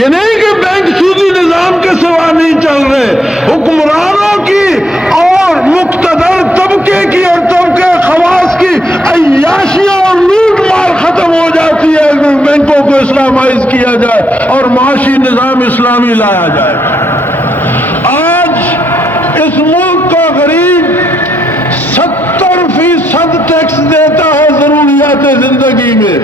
یہ نہیں کہ بینک سودی نظام کے سوا نہیں چل رہے، حکمرانوں کی اور مقتدر طبقے کی اور طبقے خواص کی عیاشیاں اور لوٹ مار ختم ہو جاتی ہے اگر بینکوں کو اسلامائز کیا جائے اور معاشی نظام اسلامی لایا جائے۔ آج اس ملک کا غریب 70% ٹیکس دیتا ہے ضروریات زندگی میں۔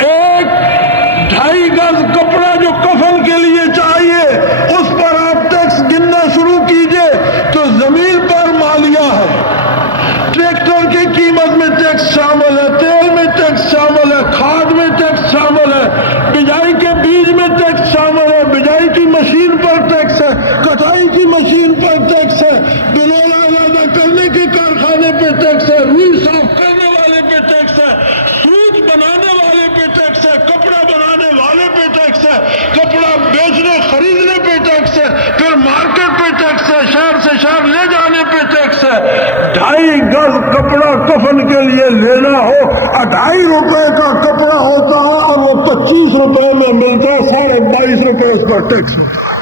2.5 گز کپڑا جو کفن کے لیے چاہیے اس پر آپ ٹیکس گننا شروع کیجئے تو زمین پر مالیہ ہے، ٹریکٹر کی قیمت میں ٹیکس شامل ہے، تیل میں ٹیکس شامل ہے، کھاد میں ٹیکس شامل ہے، بجائی کے بیج میں ٹیکس شامل ہے، بجائی کی مشین پر ٹیکس ہے، کٹائی کی مشین پر ٹیکس ہے، بنولا زیادہ کرنے کے کارخانے پہ ٹیکس ہے، روئی صاف کرنے والے پہ ٹیکس ہے، سوت بنانے والے پہ ٹیکس ہے، کپڑا بنانے والے پہ ٹیکس ہے، کپڑا بیچنے خریدنے پہ ٹیکس ہے، پھر مارکیٹ پہ ٹیکس ہے، شہر سے شہر لے جانے پہ ٹیکس ہے۔ 2.5 گز کپڑا کفن کے لیے لینا ہو، 2.5 روپے کا کپڑا ہوتا ہے اور وہ 25 روپے میں ملتا ہے، 22.5 روپے اس پر ٹیکس ہوتا ہے۔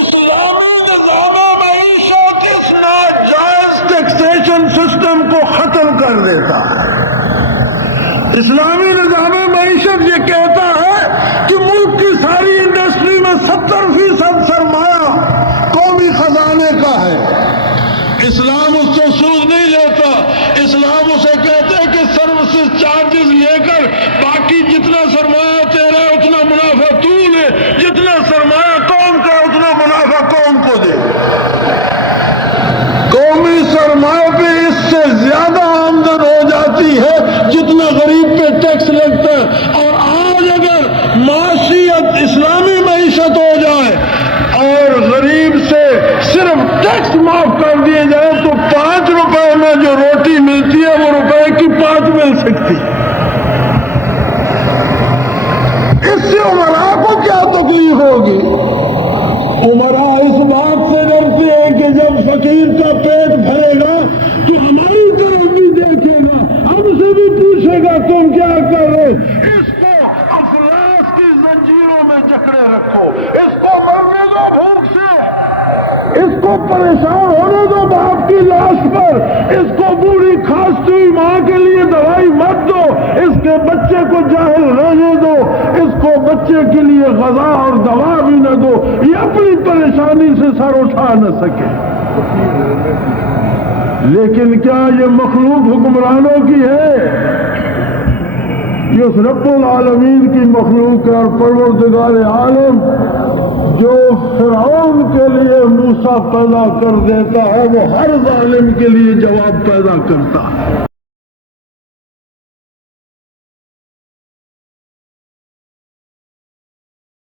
اسلامی نظام معیشت اس ناجائز ٹیکسیشن سسٹم کو ختم کر دیتا ہے۔ اسلامی نظام معیشت یہ کہتا ہے کہ ملک کی ساری انڈسٹری میں 70% سرمایہ قومی خزانے کا ہے۔ اسلام اس سے سود نہیں لیتا، اسلام اسے کہتا ہے کہ سروسز چارجز لے کر باقی جتنا سرمایہ تیرا ہے اتنا منافع تو لے، جتنا سرمایہ قوم کا ہے اتنا منافع قوم کو دے۔ قومی سرمایہ پہ اس سے زیادہ آمدن ہو جاتی ہے جتنا غریب پہ ٹیکس لگتا ہے۔ اور آج اگر معاشیت اسلامی معیشت ہو جائے اور غریب سے صرف ٹیکس معاف کر دیے جائے تو 5 روپے میں جو روٹی ملتی ہے وہ روپے کی 5 مل سکتی۔ اس سے عمراء کو کیا تکلیف ہوگی؟ عمراء اس بات سے ڈرتے ہیں کہ جب فقیر کا پیٹ بھرے گا تو ہماری طرف بھی دیکھے گا، ہم سے بھی پوچھے گا تم کیا کر رہے ہو۔ اس کو افلاس کی زنجیروں میں جکڑے رکھو، اس کو مرنے دو بھوک سے، اس کو پریشان ہونے دو باپ کی لاش پر، اس کو بوڑھی کھانستی ہوئی ماں کے لیے دوائی مت دو، اس کے بچے کو جاہل رہنے دو، اس کو بچے کے لیے غذا اور دوا بھی نہ دو، یہ اپنی پریشانی سے سر اٹھا نہ سکے۔ لیکن کیا یہ مخلوق حکمرانوں کی ہے؟ یہ رب العالمین کی مخلوق ہے، اور پروردگار عالم جو فرعون کے لیے موسیٰ پیدا کر دیتا ہے وہ ہر ظالم کے لیے جواب پیدا کرتا ہے۔